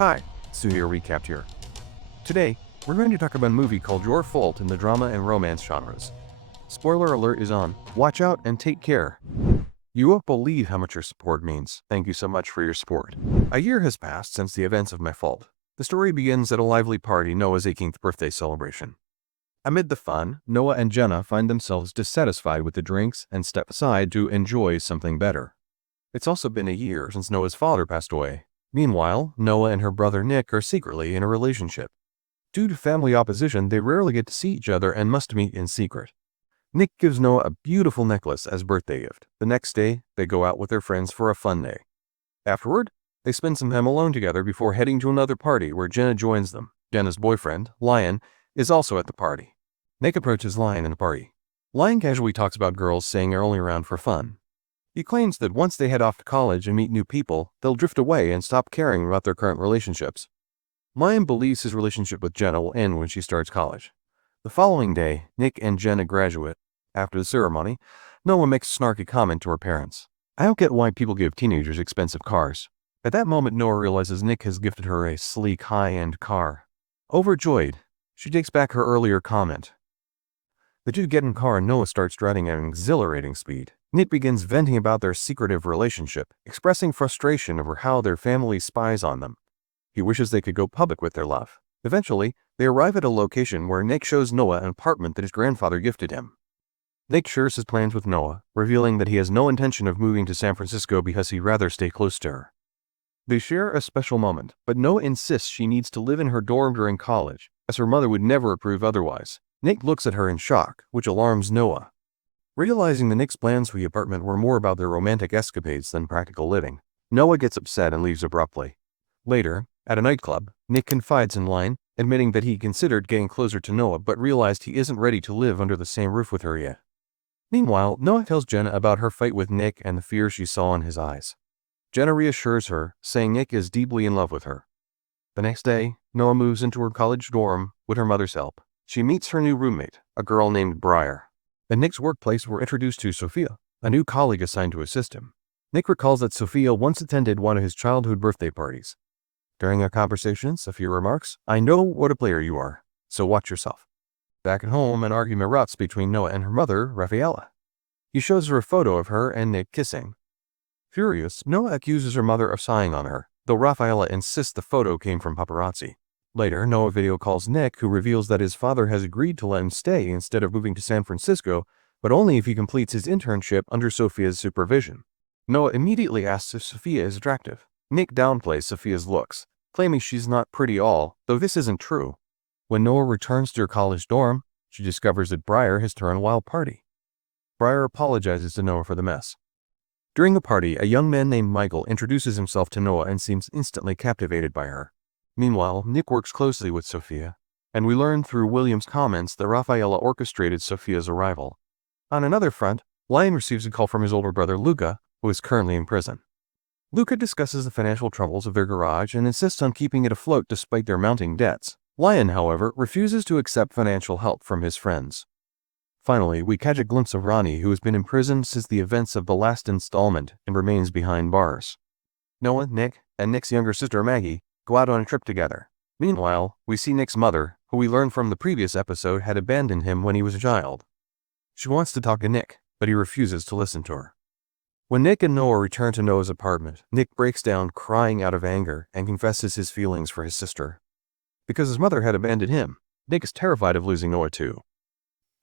Hi, Stu here, Recapped here. Today, we're going to talk about a movie called Your Fault in the drama and romance genres. Spoiler alert is on. Watch out and take care. You won't believe how much your support means. Thank you so much for your support. A year has passed since the events of My Fault. The story begins at a lively party, Noah's 18th birthday celebration. Amid the fun, Noah and Jenna find themselves dissatisfied with the drinks and step aside to enjoy something better. It's also been a year since Noah's father passed away. Meanwhile, Noah and her brother Nick are secretly in a relationship. Due to family opposition, they rarely get to see each other and must meet in secret. Nick gives Noah a beautiful necklace as a birthday gift. The next day, they go out with their friends for a fun day. Afterward, they spend some time alone together before heading to another party where Jenna joins them. Jenna's boyfriend, Lion, is also at the party. Nick approaches Lion in the party. Lion casually talks about girls saying they're only around for fun. He claims that once they head off to college and meet new people, they'll drift away and stop caring about their current relationships. Lion believes his relationship with Jenna will end when she starts college. The following day, Nick and Jenna graduate. After the ceremony, Noah makes a snarky comment to her parents. "I don't get why people give teenagers expensive cars." At that moment, Noah realizes Nick has gifted her a sleek, high-end car. Overjoyed, she takes back her earlier comment. The two get in the car and Noah starts driving at an exhilarating speed. Nick begins venting about their secretive relationship, expressing frustration over how their family spies on them. He wishes they could go public with their love. Eventually, they arrive at a location where Nick shows Noah an apartment that his grandfather gifted him. Nick shares his plans with Noah, revealing that he has no intention of moving to San Francisco because he'd rather stay close to her. They share a special moment, but Noah insists she needs to live in her dorm during college, as her mother would never approve otherwise. Nick looks at her in shock, which alarms Noah. Realizing that Nick's plans for the apartment were more about their romantic escapades than practical living, Noah gets upset and leaves abruptly. Later, at a nightclub, Nick confides in Lion, admitting that he considered getting closer to Noah but realized he isn't ready to live under the same roof with her yet. Meanwhile, Noah tells Jenna about her fight with Nick and the fear she saw in his eyes. Jenna reassures her, saying Nick is deeply in love with her. The next day, Noah moves into her college dorm with her mother's help. She meets her new roommate, a girl named Briar. At Nick's workplace, we're introduced to Sophia, a new colleague assigned to assist him. Nick recalls that Sophia once attended one of his childhood birthday parties. During a conversation, Sophia remarks, "I know what a player you are, so watch yourself." Back at home, an argument erupts between Noah and her mother, Rafaela. He shows her a photo of her and Nick kissing. Furious, Noah accuses her mother of spying on her, though Rafaela insists the photo came from paparazzi. Later, Noah video calls Nick, who reveals that his father has agreed to let him stay instead of moving to San Francisco, but only if he completes his internship under Sophia's supervision. Noah immediately asks if Sophia is attractive. Nick downplays Sophia's looks, claiming she's not pretty at all, though this isn't true. When Noah returns to her college dorm, she discovers that Briar has thrown a wild party. Briar apologizes to Noah for the mess. During the party, a young man named Michael introduces himself to Noah and seems instantly captivated by her. Meanwhile, Nick works closely with Sophia, and we learn through William's comments that Rafaela orchestrated Sophia's arrival. On another front, Lion receives a call from his older brother Luca, who is currently in prison. Luca discusses the financial troubles of their garage and insists on keeping it afloat despite their mounting debts. Lion, however, refuses to accept financial help from his friends. Finally, we catch a glimpse of Ronnie, who has been imprisoned since the events of the last installment and remains behind bars. Noah, Nick, and Nick's younger sister Maggie go out on a trip together. Meanwhile, we see Nick's mother, who we learned from the previous episode had abandoned him when he was a child. She wants to talk to Nick, but he refuses to listen to her. When Nick and Noah return to Noah's apartment, Nick breaks down crying out of anger and confesses his feelings for his sister. Because his mother had abandoned him, Nick is terrified of losing Noah too.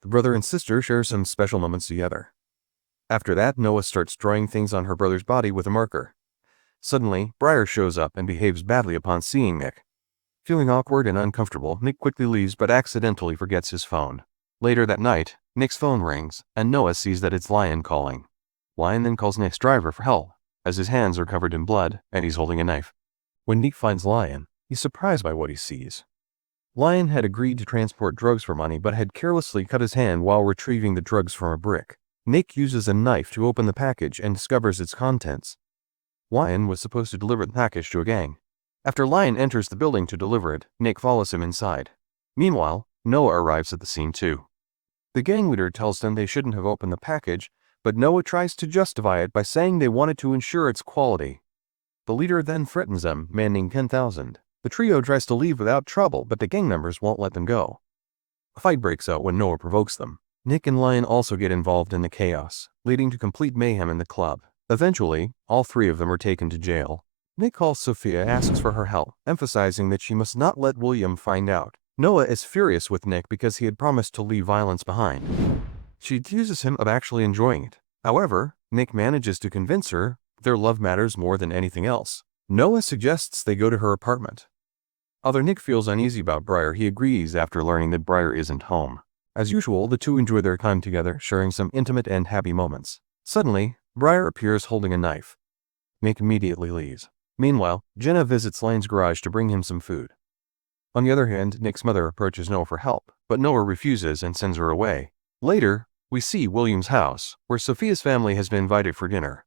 The brother and sister share some special moments together. After that, Noah starts drawing things on her brother's body with a marker. Suddenly, Briar shows up and behaves badly upon seeing Nick. Feeling awkward and uncomfortable, Nick quickly leaves but accidentally forgets his phone. Later that night, Nick's phone rings, and Noah sees that it's Lion calling. Lion then calls Nick's driver for help, as his hands are covered in blood and he's holding a knife. When Nick finds Lion, he's surprised by what he sees. Lion had agreed to transport drugs for money but had carelessly cut his hand while retrieving the drugs from a brick. Nick uses a knife to open the package and discovers its contents. Lion was supposed to deliver the package to a gang. After Lion enters the building to deliver it, Nick follows him inside. Meanwhile, Noah arrives at the scene too. The gang leader tells them they shouldn't have opened the package, but Noah tries to justify it by saying they wanted to ensure its quality. The leader then threatens them, demanding $10,000. The trio tries to leave without trouble, but the gang members won't let them go. A fight breaks out when Noah provokes them. Nick and Lion also get involved in the chaos, leading to complete mayhem in the club. Eventually, all three of them are taken to jail. Nick calls Sophia and asks for her help, emphasizing that she must not let William find out. Noah is furious with Nick because he had promised to leave violence behind. She accuses him of actually enjoying it. However, Nick manages to convince her their love matters more than anything else. Noah suggests they go to her apartment. Although Nick feels uneasy about Briar, he agrees after learning that Briar isn't home. As usual, the two enjoy their time together, sharing some intimate and happy moments. Suddenly, Briar appears holding a knife. Nick immediately leaves. Meanwhile, Jenna visits Lane's garage to bring him some food. On the other hand, Nick's mother approaches Noah for help, but Noah refuses and sends her away. Later, we see William's house, where Sophia's family has been invited for dinner.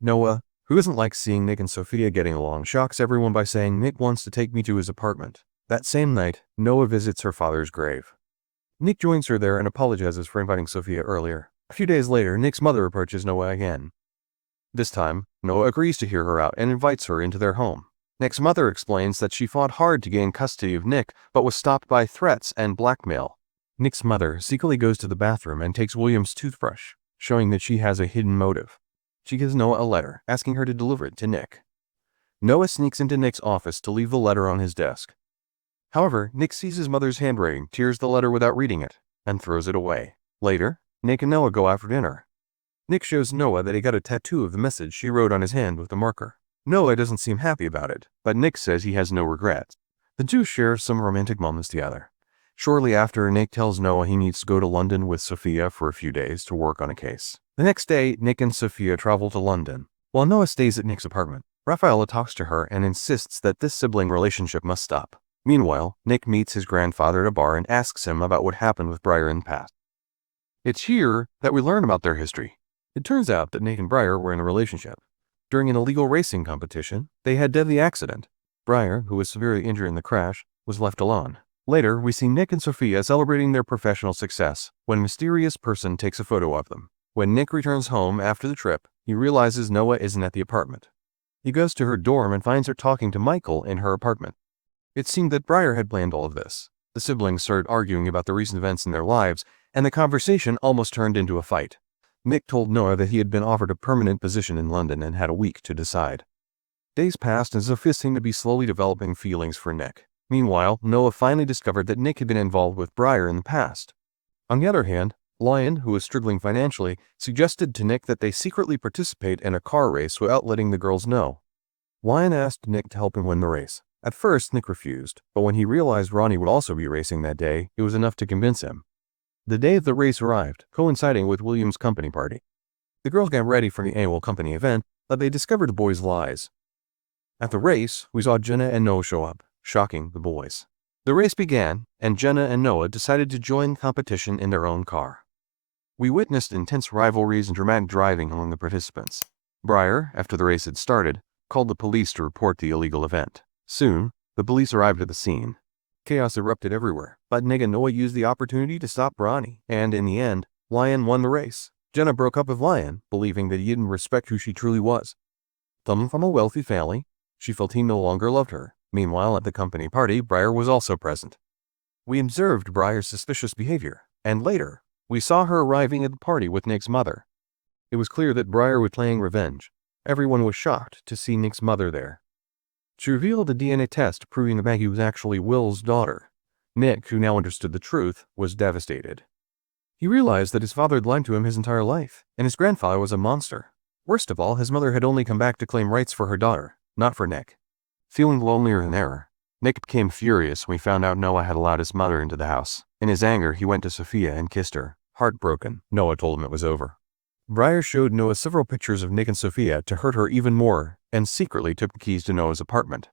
Noah, who doesn't like seeing Nick and Sophia getting along, shocks everyone by saying Nick wants to take me to his apartment. That same night, Noah visits her father's grave. Nick joins her there and apologizes for inviting Sophia earlier. A few days later, Nick's mother approaches Noah again. This time, Noah agrees to hear her out and invites her into their home. Nick's mother explains that she fought hard to gain custody of Nick, but was stopped by threats and blackmail. Nick's mother secretly goes to the bathroom and takes William's toothbrush, showing that she has a hidden motive. She gives Noah a letter, asking her to deliver it to Nick. Noah sneaks into Nick's office to leave the letter on his desk. However, Nick sees his mother's handwriting, tears the letter without reading it, and throws it away. Later, Nick and Noah go out for dinner. Nick shows Noah that he got a tattoo of the message she wrote on his hand with a marker. Noah doesn't seem happy about it, but Nick says he has no regrets. The two share some romantic moments together. Shortly after, Nick tells Noah he needs to go to London with Sophia for a few days to work on a case. The next day, Nick and Sophia travel to London. While Noah stays at Nick's apartment, Rafaela talks to her and insists that this sibling relationship must stop. Meanwhile, Nick meets his grandfather at a bar and asks him about what happened with Briar in the past. It's here that we learn about their history. It turns out that Nick and Briar were in a relationship. During an illegal racing competition, they had a deadly accident. Briar, who was severely injured in the crash, was left alone. Later, we see Nick and Sophia celebrating their professional success when a mysterious person takes a photo of them. When Nick returns home after the trip, he realizes Noah isn't at the apartment. He goes to her dorm and finds her talking to Michael in her apartment. It seemed that Briar had planned all of this. The siblings started arguing about the recent events in their lives, and the conversation almost turned into a fight. Nick told Noah that he had been offered a permanent position in London and had a week to decide. Days passed and Sophia seemed to be slowly developing feelings for Nick. Meanwhile, Noah finally discovered that Nick had been involved with Briar in the past. On the other hand, Lion, who was struggling financially, suggested to Nick that they secretly participate in a car race without letting the girls know. Lion asked Nick to help him win the race. At first, Nick refused, but when he realized Ronnie would also be racing that day, it was enough to convince him. The day of the race arrived, coinciding with William's company party. The girls got ready for the annual company event, but they discovered the boys' lies. At the race, we saw Jenna and Noah show up, shocking the boys. The race began, and Jenna and Noah decided to join the competition in their own car. We witnessed intense rivalries and dramatic driving among the participants. Briar, after the race had started, called the police to report the illegal event. Soon, the police arrived at the scene. Chaos erupted everywhere, but Nick and Noah used the opportunity to stop Ronnie, and in the end, Lion won the race. Jenna broke up with Lion, believing that he didn't respect who she truly was. Coming from a wealthy family, she felt he no longer loved her. Meanwhile, at the company party, Briar was also present. We observed Briar's suspicious behavior, and later, we saw her arriving at the party with Nick's mother. It was clear that Briar was playing revenge. Everyone was shocked to see Nick's mother there. She revealed a DNA test proving that Maggie was actually Will's daughter. Nick, who now understood the truth, was devastated. He realized that his father had lied to him his entire life, and his grandfather was a monster. Worst of all, his mother had only come back to claim rights for her daughter, not for Nick. Feeling lonelier than ever, Nick became furious when he found out Noah had allowed his mother into the house. In his anger, he went to Sophia and kissed her. Heartbroken, Noah told him it was over. Briar showed Noah several pictures of Nick and Sophia to hurt her even more, and secretly took the keys to Noah's apartment.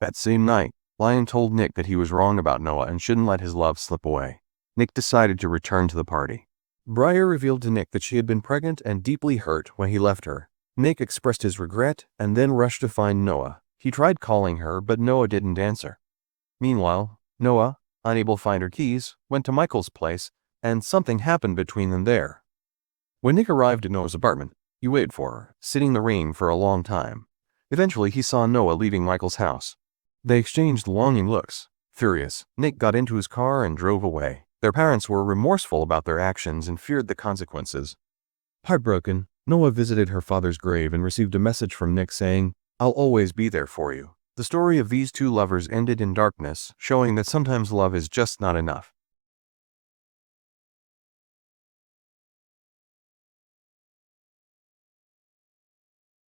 That same night, Lion told Nick that he was wrong about Noah and shouldn't let his love slip away. Nick decided to return to the party. Briar revealed to Nick that she had been pregnant and deeply hurt when he left her. Nick expressed his regret and then rushed to find Noah. He tried calling her, but Noah didn't answer. Meanwhile, Noah, unable to find her keys, went to Michael's place, and something happened between them there. When Nick arrived at Noah's apartment, he waited for her, sitting in the rain for a long time. Eventually, he saw Noah leaving Michael's house. They exchanged longing looks. Furious, Nick got into his car and drove away. Their parents were remorseful about their actions and feared the consequences. Heartbroken, Noah visited her father's grave and received a message from Nick saying, "I'll always be there for you." The story of these two lovers ended in darkness, showing that sometimes love is just not enough.